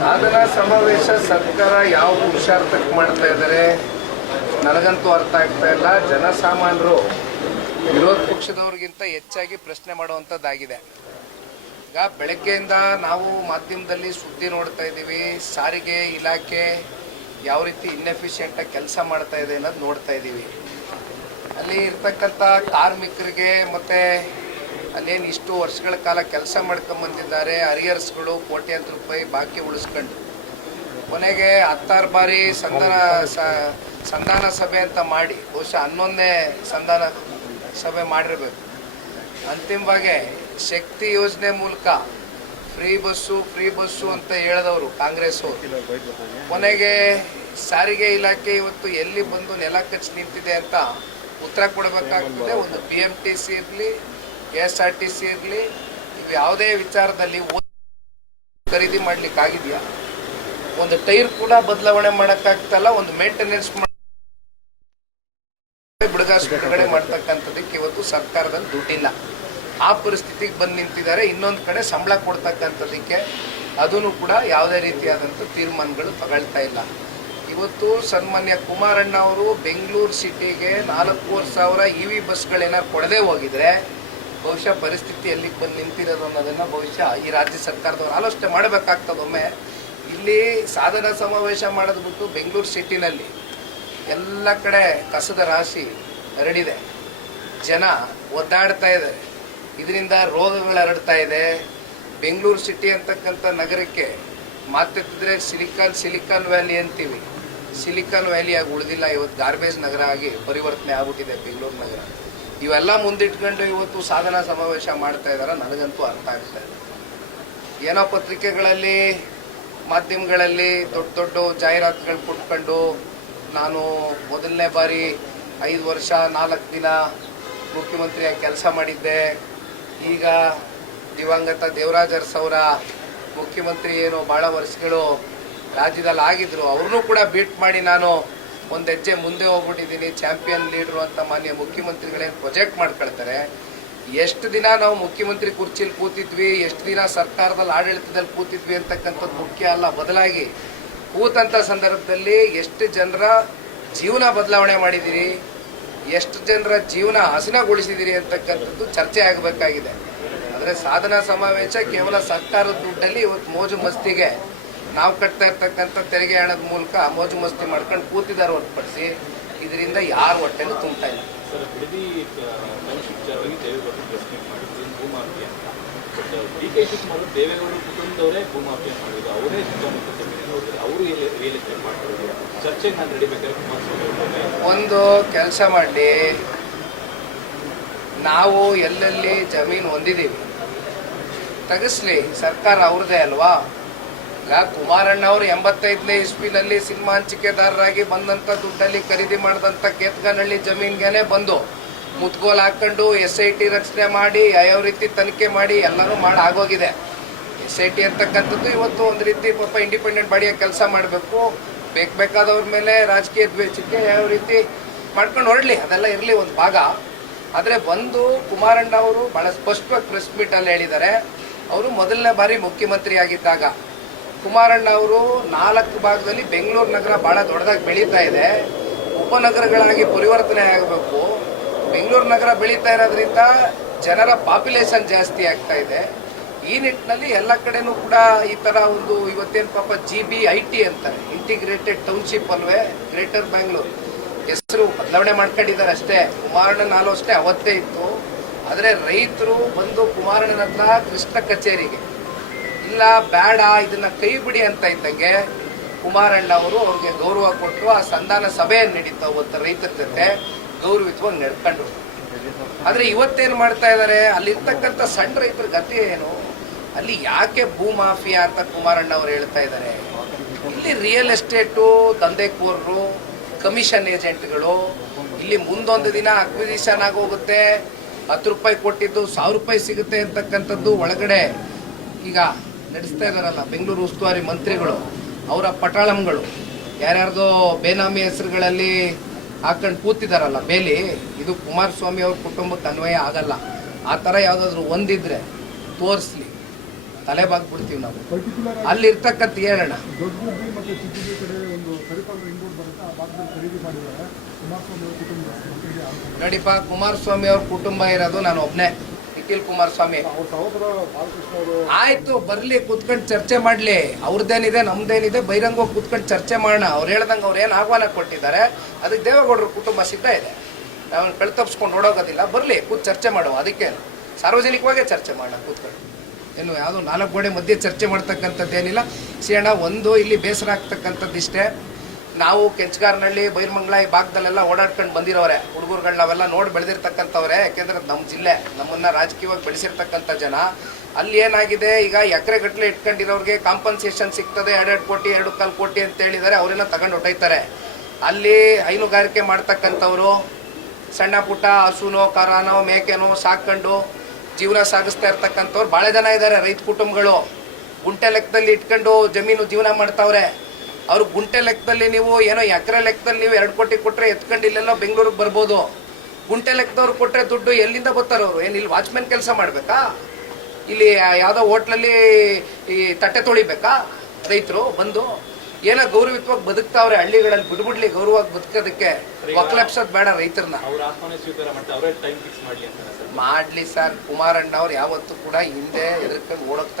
ಸಾಧನಾ ಸಮಾವೇಶ ಸರ್ಕಾರ ಯಾವ ಪುರುಷಾರ್ಥಕ್ಕೆ ಮಾಡ್ತಾ ಇದ್ದಾರೆ ನನಗಂತೂ ಅರ್ಥ ಆಗ್ತಾ ಇಲ್ಲ. ಜನಸಾಮಾನ್ಯರು ವಿರೋಧ ಪಕ್ಷದವ್ರಿಗಿಂತ ಹೆಚ್ಚಾಗಿ ಪ್ರಶ್ನೆ ಮಾಡುವಂಥದ್ದಾಗಿದೆ. ಈಗ ಬೆಳಗ್ಗೆಯಿಂದ ನಾವು ಮಾಧ್ಯಮದಲ್ಲಿ ಸುದ್ದಿ ನೋಡ್ತಾ ಇದ್ದೀವಿ, ಸಾರಿಗೆ ಇಲಾಖೆ ಯಾವ ರೀತಿ ಇನ್ಎಫಿಷಿಯೆಂಟಾಗಿ ಕೆಲಸ ಮಾಡ್ತಾ ಇದೆ ಅನ್ನೋದು ನೋಡ್ತಾ ಇದ್ದೀವಿ. ಅಲ್ಲಿ ಇರ್ತಕ್ಕಂಥ ಕಾರ್ಮಿಕರಿಗೆ ಮತ್ತು ಅಲ್ಲೇನು ಇಷ್ಟು ವರ್ಷಗಳ ಕಾಲ ಕೆಲಸ ಮಾಡ್ಕೊಂಬಂದಿದ್ದಾರೆ, ಅರಿಯರ್ಸ್ಗಳು ಕೋಟ್ಯಾಂತರ ರೂಪಾಯಿ ಬಾಕಿ ಉಳಿಸ್ಕೊಂಡು ಕೊನೆಗೆ 16 ಬಾರಿ ಸಂಧಾನ ಸಭೆ ಅಂತ ಮಾಡಿ ಬಹುಶಃ 11ನೇ ಸಂಧಾನ ಸಭೆ ಮಾಡಿರಬೇಕು. ಅಂತಿಮವಾಗಿ ಶಕ್ತಿ ಯೋಜನೆ ಮೂಲಕ ಫ್ರೀ ಬಸ್ಸು ಅಂತ ಹೇಳಿದವರು ಕಾಂಗ್ರೆಸ್ ಅವರು ಕೊನೆಗೆ ಸಾರಿಗೆ ಇಲಾಖೆ ಇವತ್ತು ಎಲ್ಲಿ ಬಂದು ನೆಲ ಕಚ್ಚಿ ನಿಂತಿದೆ ಅಂತ ಉತ್ತರ ಕೊಡಬೇಕಾಗ್ತದೆ. ಒಂದು BMTC ಇರಲಿ, KSRTC ಇರಲಿ, ಇವು ಯಾವುದೇ ವಿಚಾರದಲ್ಲಿ ಖರೀದಿ ಮಾಡ್ಲಿಕ್ಕಾಗಿದೆಯಾ? ಒಂದು ಟೈರ್ ಕೂಡ ಬದಲಾವಣೆ ಮಾಡೋಕ್ಕಾಗ್ತಲ್ಲ, ಒಂದು ಮೇಂಟೆನೆನ್ಸ್ ಬಿಡುಗಡೆ ಮಾಡ್ತಕ್ಕಂಥದಕ್ಕೆ ಇವತ್ತು ಸರ್ಕಾರದಲ್ಲಿ ದುಡ್ಡಿಲ್ಲ. ಆ ಪರಿಸ್ಥಿತಿಗೆ ಬಂದು ನಿಂತಿದ್ದಾರೆ. ಇನ್ನೊಂದು ಕಡೆ ಸಂಬಳ ಕೊಡ್ತಕ್ಕಂಥದಕ್ಕೆ ಅದನ್ನು ಕೂಡ ಯಾವುದೇ ರೀತಿಯಾದಂಥ ತೀರ್ಮಾನಗಳು ತಗೊಳ್ತಾ ಇಲ್ಲ. ಇವತ್ತು ಸನ್ಮಾನ್ಯ ಕುಮಾರಣ್ಣ ಅವರು ಬೆಂಗಳೂರು ಸಿಟಿಗೆ 4,500 EV ಬಸ್ಗಳೇನಾರು ಕೊಡದೆ ಹೋಗಿದ್ರೆ ಬಹುಶಃ ಪರಿಸ್ಥಿತಿ ಎಲ್ಲಿಗೆ ಬಂದು ನಿಂತಿರೋದು ಅನ್ನೋದನ್ನು ಬಹುಶಃ ಈ ರಾಜ್ಯ ಸರ್ಕಾರದವರು ಆಲೋಚನೆ ಮಾಡಬೇಕಾಗ್ತದೊಮ್ಮೆ. ಇಲ್ಲಿ ಸಾಧನಾ ಸಮಾವೇಶ ಮಾಡೋದು ಬಿಟ್ಟು ಬೆಂಗಳೂರು ಸಿಟಿನಲ್ಲಿ ಎಲ್ಲ ಕಡೆ ಕಸದ ರಾಶಿ ಹರಡಿದೆ, ಜನ ಒದ್ದಾಡ್ತಾ ಇದ್ದಾರೆ, ಇದರಿಂದ ರೋಗಗಳು ಹರಡ್ತಾ ಇದೆ. ಬೆಂಗಳೂರು ಸಿಟಿ ಅಂತಕ್ಕಂಥ ನಗರಕ್ಕೆ ಮಾತೆತ್ತಿದ್ರೆ ಸಿಲಿಕಾನ್ ವ್ಯಾಲಿ ಅಂತೀವಿ, ಸಿಲಿಕಾನ್ ವ್ಯಾಲಿ ಆಗಿ ಉಳಿದಿಲ್ಲ. ಇವತ್ತು ಗಾರ್ಬೇಜ್ ನಗರ ಆಗಿ ಪರಿವರ್ತನೆ ಆಗ್ಬಿಟ್ಟಿದೆ ಬೆಂಗಳೂರು ನಗರ. ಇವೆಲ್ಲ ಮುಂದಿಟ್ಕೊಂಡು ಇವತ್ತು ಸಾಧನಾ ಸಮಾವೇಶ ಮಾಡ್ತಾ ಇದ್ದಾರೆ. ನನಗಂತೂ ಅರ್ಥ ಆಗ್ತಾ ಇದೆ. ಏನೋ ಪತ್ರಿಕೆಗಳಲ್ಲಿ ಮಾಧ್ಯಮಗಳಲ್ಲಿ ದೊಡ್ಡ ಜಾಹೀರಾತುಗಳು ಕೊಟ್ಕೊಂಡು ನಾನು ಮೊದಲನೇ ಬಾರಿ 5 ವರ್ಷ 4 ದಿನ ಮುಖ್ಯಮಂತ್ರಿಯಾಗಿ ಕೆಲಸ ಮಾಡಿದ್ದೆ, ಈಗ ದಿವಂಗತ ದೇವರಾಜ ಅರಸು ಅವರ ಮುಖ್ಯಮಂತ್ರಿ ಏನು ಭಾಳ ವರ್ಷಗಳು ರಾಜ್ಯದಲ್ಲಿ ಆಗಿದ್ರು, ಅವ್ರನ್ನೂ ಕೂಡ ಬೀಟ್ ಮಾಡಿ ನಾನು ಒಂದು ಹೆಜ್ಜೆ ಮುಂದೆ ಹೋಗ್ಬಿಟ್ಟಿದ್ದೀನಿ, ಚಾಂಪಿಯನ್ ಲೀಡ್ರು ಅಂತ ಮಾನ್ಯ ಮುಖ್ಯಮಂತ್ರಿಗಳೇನು ಪ್ರೊಜೆಕ್ಟ್ ಮಾಡ್ಕೊಳ್ತಾರೆ. ಎಷ್ಟು ದಿನ ನಾವು ಮುಖ್ಯಮಂತ್ರಿ ಕುರ್ಚಿಲಿ ಕೂತಿದ್ವಿ, ಎಷ್ಟು ದಿನ ಸರ್ಕಾರದಲ್ಲಿ ಆಡಳಿತದಲ್ಲಿ ಕೂತಿದ್ವಿ ಅಂತಕ್ಕಂಥದ್ದು ಮುಖ್ಯ ಅಲ್ಲ. ಬದಲಾಗಿ ಕೂತಂಥ ಸಂದರ್ಭದಲ್ಲಿ ಎಷ್ಟು ಜನರ ಜೀವನ ಬದಲಾವಣೆ ಮಾಡಿದ್ದೀರಿ, ಎಷ್ಟು ಜನರ ಜೀವನ ಹಸನಗೊಳಿಸಿದ್ದೀರಿ ಅಂತಕ್ಕಂಥದ್ದು ಚರ್ಚೆ ಆಗಬೇಕಾಗಿದೆ. ಆದರೆ ಸಾಧನಾ ಸಮಾವೇಶ ಕೇವಲ ಸರ್ಕಾರದ ದುಡ್ಡಲ್ಲಿ ಇವತ್ತು ಮೋಜು ಮಸ್ತಿಗೆ ನಾವು ಕಟ್ತಾ ಇರ್ತಕ್ಕಂಥ ತೆರಿಗೆ ಹಣದ ಮೂಲಕ ಮೋಜು ಮಸ್ತಿ ಮಾಡ್ಕೊಂಡು ಕೂತಿದ್ದಾರೆ ಹೊರತುಪಡಿಸಿ ಇದರಿಂದ ಯಾರು ಹೊಟ್ಟೆನೂ ತುಂಬ್ತಾ ಇಲ್ಲ. ದೇವೇಗೌಡರು ಕುಟುಂಬದವರೇ ಭೂಮಾಫಿಯಾ ಮಾಡಿದ್ರು, ಅವರೇ ಅವರು ರಿಯಲ್ ಎಸ್ಟೇಟ್ ಮಾಡ್ತಾರೆ. ಚರ್ಚೆಗೆ ನಾನು ನಡಿಬೇಕಾದ್ರೆ ಒಂದು ಕೆಲಸ ಮಾಡಲಿ, ನಾವು ಎಲ್ಲೆಲ್ಲಿ ಜಮೀನು ಹೊಂದಿದ್ದೀವಿ ತೆಗಿಸ್ಲಿ, ಸರ್ಕಾರ ಅವ್ರದ್ದೇ ಅಲ್ವಾ. ಈಗ ಕುಮಾರಣ್ಣ ಅವರು 85ನೇ ಇಸ್ವಿನಲ್ಲಿ ಸಿನಿಮಾ ಹಂಚಿಕೆದಾರರಾಗಿ ಬಂದಂಥ ದುಡ್ಡಲ್ಲಿ ಖರೀದಿ ಮಾಡಿದಂಥ ಕೇತ್ಗನಹಳ್ಳಿ ಜಮೀನ್ಗೆ ಬಂದು ಮುತ್ಗೋಲ್ ಹಾಕೊಂಡು SIT ರಚನೆ ಮಾಡಿ ಯಾವ ರೀತಿ ತನಿಖೆ ಮಾಡಿ ಎಲ್ಲರೂ ಮಾಡಿ ಆಗೋಗಿದೆ. SIT ಅಂತಕ್ಕಂಥದ್ದು ಇವತ್ತು ಒಂದು ರೀತಿ ಪಾಪ ಇಂಡಿಪೆಂಡೆಂಟ್ ಬಾಡಿಯಾಗಿ ಕೆಲಸ ಮಾಡಬೇಕು, ಬೇಕಾದವ್ರ ಮೇಲೆ ರಾಜಕೀಯ ದ್ವೇಷಕ್ಕೆ ಯಾವ ರೀತಿ ಮಾಡ್ಕೊಂಡು ಹೊರಡಲಿ, ಅದೆಲ್ಲ ಇರಲಿ ಒಂದು ಭಾಗ. ಆದರೆ ಬಂದು ಕುಮಾರಣ್ಣ ಅವರು ಭಾಳ ಸ್ಪಷ್ಟವಾಗಿ ಪ್ರೆಸ್ ಮೀಟಲ್ಲಿ ಹೇಳಿದ್ದಾರೆ, ಅವರು ಮೊದಲನೇ ಬಾರಿ ಮುಖ್ಯಮಂತ್ರಿ ಆಗಿದ್ದಾಗ ಕುಮಾರಣ್ಣ ಅವರು 4 ಭಾಗದಲ್ಲಿ ಬೆಂಗಳೂರು ನಗರ ಭಾಳ ದೊಡ್ಡದಾಗಿ ಬೆಳೀತಾ ಇದೆ, ಉಪನಗರಗಳಾಗಿ ಪರಿವರ್ತನೆ ಆಗಬೇಕು. ಬೆಂಗಳೂರು ನಗರ ಬೆಳೀತಾ ಇರೋದ್ರಿಂದ ಜನರ ಪಾಪ್ಯುಲೇಷನ್ ಜಾಸ್ತಿ ಆಗ್ತಾ ಇದೆ. ಈ ನಿಟ್ಟಿನಲ್ಲಿ ಎಲ್ಲ ಕಡೆನೂ ಕೂಡ ಈ ಥರ ಒಂದು ಇವತ್ತೇನು ಪಾಪ GBIT ಅಂತಾರೆ, ಇಂಟಿಗ್ರೇಟೆಡ್ ಟೌನ್ಶಿಪ್ ಅಲ್ವೇ, ಗ್ರೇಟರ್ ಬ್ಯಾಂಗ್ಳೂರ್ ಹೆಸರು ಬದಲಾವಣೆ ಮಾಡ್ಕೊಂಡಿದ್ದಾರೆ ಅಷ್ಟೇ. ಕುಮಾರಣ್ಣನ ಆಲೋಚನೆ ಅವತ್ತೇ ಇತ್ತು. ಆದರೆ ರೈತರು ಬಂದು ಕುಮಾರಣ್ಣನ ಹತ್ರ ಕೃಷ್ಣ ಕಚೇರಿಗೆ ಇಲ್ಲ ಬೇಡ ಇದನ್ನ ಕೈ ಬಿಡಿ ಅಂತ ಇದ್ದಂಗೆ ಕುಮಾರಣ್ಣ ಅವರು ಅವ್ರಿಗೆ ಗೌರವ ಕೊಟ್ಟರು. ಆ ಸಂಧಾನ ಸಭೆಯನ್ನು ನಡೀತಾ ಅವತ್ತು ರೈತರ ಜೊತೆ ಗೌರವಿತವಾಗಿ ನಡ್ಕೊಂಡು. ಆದರೆ ಇವತ್ತೇನು ಮಾಡ್ತಾ ಇದ್ದಾರೆ, ಅಲ್ಲಿರ್ತಕ್ಕಂಥ ಸಣ್ಣ ರೈತರ ಗತಿ ಏನು, ಅಲ್ಲಿ ಯಾಕೆ ಭೂಮಾಫಿಯಾ ಅಂತ ಕುಮಾರಣ್ಣ ಅವರು ಹೇಳ್ತಾ ಇದ್ದಾರೆ. ಇಲ್ಲಿ ರಿಯಲ್ ಎಸ್ಟೇಟು ದಂಧೆಕೋರರು, ಕಮಿಷನ್ ಏಜೆಂಟ್ಗಳು, ಇಲ್ಲಿ ಮುಂದೊಂದು ದಿನ ಅಕ್ವಿಸಿಷನ್ ಆಗೋಗುತ್ತೆ, 10 ರೂಪಾಯಿ ಕೊಟ್ಟಿದ್ದು 1000 ರೂಪಾಯಿ ಸಿಗುತ್ತೆ ಅಂತಕ್ಕಂಥದ್ದು ಒಳಗಡೆ ಈಗ ನಡೆಸ್ತಾ ಇದ್ದಾರಲ್ಲ ಬೆಂಗಳೂರು ಉಸ್ತುವಾರಿ ಮಂತ್ರಿಗಳು, ಅವರ ಪಟಾಳಂಗಳು ಯಾರ್ಯಾರ್ದೋ ಬೇನಾಮಿ ಹೆಸರುಗಳಲ್ಲಿ ಹಾಕೊಂಡು ಕೂತಿದಾರಲ್ಲ ಬೇಲಿ, ಇದು ಕುಮಾರಸ್ವಾಮಿ ಅವ್ರ ಕುಟುಂಬಕ್ಕೆ ಅನ್ವಯ ಆಗಲ್ಲ. ಆ ಥರ ಯಾವುದಾದ್ರೂ ಒಂದಿದ್ರೆ ತೋರಿಸ್ಲಿ. ತಲೆ ಬಾಗ್ಬಿಡ್ತೀವಿ ನಾವು. ಪರ್ಟಿಕ್ಯುಲರ್ ಅಲ್ಲಿರ್ತಕ್ಕಂಥ ಹೇಳೋಣ ದೊಡ್ಡಗುಬ್ಬಿ ಮತ್ತು ಚಿಕ್ಕಗುಬ್ಬಿ ಕಡೆ ಒಂದು ಸರಿಪಾಲು ರಿಂಗ್ ರೋಡ್ ಬರುತ್ತೆ, ಆ ಭಾಗದಲ್ಲಿ ಖರೀದಿ ಮಾಡಿದ್ದಾರೆ ಕುಮಾರಸ್ವಾಮಿ ಅವರ ಕುಟುಂಬ ಮಂತ್ರಿಗೆ ಆರೋಪ. ನೋಡಿಪ್ಪ, ಕುಮಾರಸ್ವಾಮಿ ಅವ್ರ ಕುಟುಂಬ ಇರೋದು ನಾನು ಒಬ್ಬನೇ, ನಿಖಿಲ್ ಕುಮಾರಸ್ವಾಮಿ. ಅವ್ರ ಸಹೋದರ ಬಾಲಕೃಷ್ಣ ಅವರು ಆಯ್ತು, ಬರ್ಲಿ, ಕೂತ್ಕೊಂಡು ಚರ್ಚೆ ಮಾಡ್ಲಿ. ಅವ್ರದ್ದೇನಿದೆ ನಮ್ದೇನಿದೆ ಬಹಿರಂಗವಾಗಿ ಕೂತ್ಕೊಂಡು ಚರ್ಚೆ ಮಾಡೋಣ. ಅವ್ರು ಹೇಳ್ದಂಗೆ ಅವ್ರು ಏನು ಆಹ್ವಾನ ಕೊಟ್ಟಿದ್ದಾರೆ ಅದಕ್ಕೆ ದೇವೇಗೌಡರ ಕುಟುಂಬ ಸಿದ್ಧ ಇದೆ. ನಾವು ಕಳ್ತಪ್ಸ್ಕೊಂಡು ಓಡೋಗೋದಿಲ್ಲ. ಬರ್ಲಿ, ಕೂತ್ ಚರ್ಚೆ ಮಾಡುವ. ಅದಕ್ಕೆ ಸಾರ್ವಜನಿಕವಾಗೇ ಚರ್ಚೆ ಮಾಡೋಣ ಕೂತ್ಕೊಂಡು. ಏನು ಯಾವುದೋ 4 ಗೋಡೆ ಮಧ್ಯೆ ಚರ್ಚೆ ಮಾಡ್ತಕ್ಕಂಥದ್ದು ಏನಿಲ್ಲ. ಸಿಯಣ್ಣ, ಒಂದು ಇಲ್ಲಿ ಬೇಸರ ಆಗ್ತಕ್ಕಂಥದ್ದು ಇಷ್ಟೇ, ನಾವು ಕೆಂಚಗಾರನಹಳ್ಳಿ, ಬೈರಮಂಗಲ ಈ ಭಾಗದಲ್ಲೆಲ್ಲ ಓಡಾಡ್ಕೊಂಡು ಬಂದಿರೋರೆ ಹುಡುಗರುಗಳು, ನಾವೆಲ್ಲ ನೋಡಿ ಬೆಳೆದಿರ್ತಕ್ಕಂಥವ್ರೆ. ಯಾಕೆಂದ್ರೆ ನಮ್ಮ ಜಿಲ್ಲೆ, ನಮ್ಮನ್ನ ರಾಜಕೀಯವಾಗಿ ಬೆಳೆಸಿರ್ತಕ್ಕಂಥ ಜನ. ಅಲ್ಲಿ ಏನಾಗಿದೆ, ಈಗ ಎಕರೆಗಟ್ಟಲೆ ಇಟ್ಕೊಂಡಿರೋರಿಗೆ ಕಾಂಪನ್ಸೇಷನ್ ಸಿಗ್ತದೆ, 2 ಕೋಟಿ 2.25 ಕೋಟಿ ಅಂತ ಹೇಳಿದ್ದಾರೆ. ಅವರೆಲ್ಲ ತಗೊಂಡು ಹೊಟ್ಟೈತಾರೆ. ಅಲ್ಲಿ ಹೈನುಗಾರಿಕೆ ಮಾಡ್ತಕ್ಕಂಥವ್ರು ಸಣ್ಣ ಪುಟ್ಟ ಹಸುನೋ ಕರಾನೋ ಮೇಕೆನೋ ಸಾಕೊಂಡು ಜೀವನ ಸಾಗಿಸ್ತಾ ಇರ್ತಕ್ಕಂಥವ್ರು ಭಾಳ ಜನ ಇದ್ದಾರೆ. ರೈತ ಕುಟುಂಬಗಳು ಗುಂಟೆ ಲೆಕ್ಕದಲ್ಲಿ ಇಟ್ಕೊಂಡು ಜಮೀನು ಜೀವನ ಮಾಡ್ತಾವ್ರೆ. ಅವ್ರು ಗುಂಟೆ ಲೆಕ್ಕದಲ್ಲಿ ನೀವು ಏನೋ ಎಕರೆ ಲೆಕ್ಕದಲ್ಲಿ ನೀವು 2 ಕೋಟಿ ಕೊಟ್ಟರೆ ಎತ್ಕೊಂಡು ಇಲ್ಲೆಲ್ಲೋ ಬೆಂಗಳೂರಿಗೆ ಬರ್ಬೋದು. ಗುಂಟೆ ಲೆಕ್ಕದವ್ರು ಕೊಟ್ಟರೆ ದುಡ್ಡು ಎಲ್ಲಿಂದ ಬರ್ತಾರೆ ಅವರು? ಏನು ಇಲ್ಲಿ ವಾಚ್ಮೆನ್ ಕೆಲಸ ಮಾಡಬೇಕಾ? ಇಲ್ಲಿ ಯಾವುದೋ ಹೋಟ್ಲಲ್ಲಿ ಈ ತಟ್ಟೆ ತೊಳಿಬೇಕಾ ರೈತರು ಬಂದು? ಏನೋ ಗೌರವಿತವಾಗಿ ಬದುಕ್ತಾವ್ರೆ ಹಳ್ಳಿಗಳಲ್ಲಿ. ಬಿಡ್ಬಿಡ್ಲಿ ಗೌರವವಾಗಿ ಬದುಕೋದಕ್ಕೆ. ಒಕ್ಲೆಪ್ಸೋದು ಬೇಡ ರೈತರನ್ನ. ಅವ್ರ ಆಹ್ವಾನ ಸ್ವೀಕಾರ ಮಾಡ್ತಾರೆ, ಅವರೇ ಟೈಮ್ ಫಿಕ್ಸ್ ಮಾಡಿ ಅಂತಾರೆ ಸರ್. ಮಾಡ್ಲಿ ಸರ್. ಕುಮಾರಣ್ಣ ಅವ್ರು ಯಾವತ್ತೂ ಕೂಡ ಹಿಂದೆ ಎದುರ್ಕೊಂಡು ಓಡೋಗ್ತಕ್ಕ